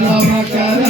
Caramba, caramba.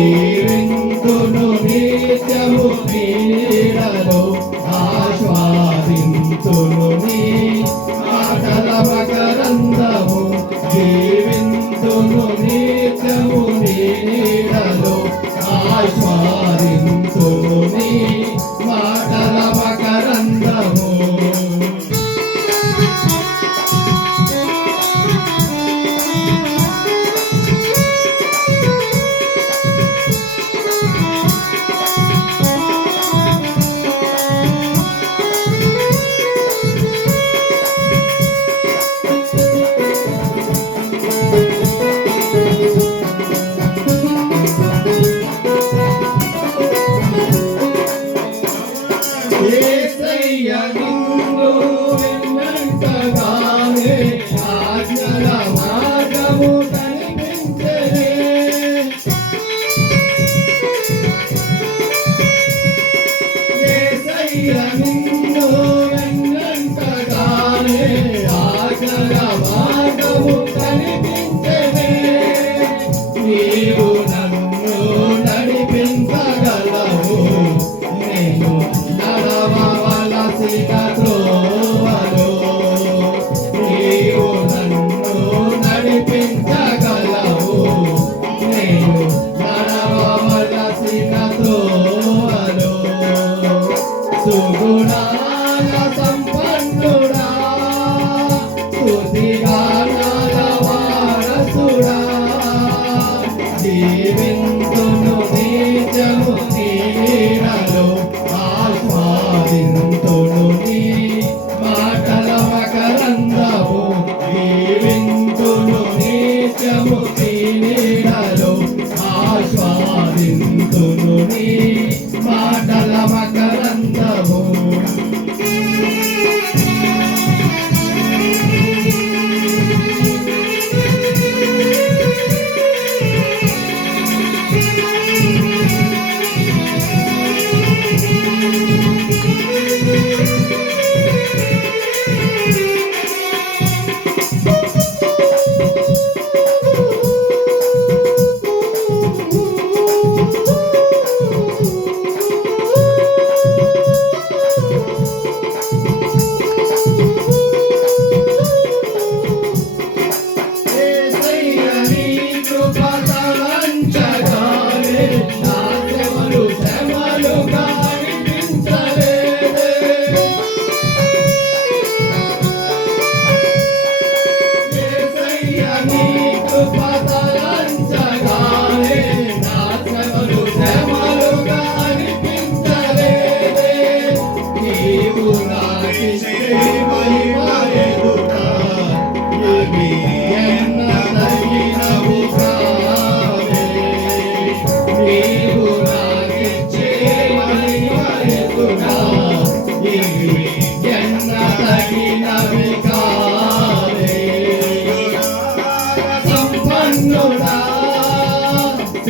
Yeah. Deus irá.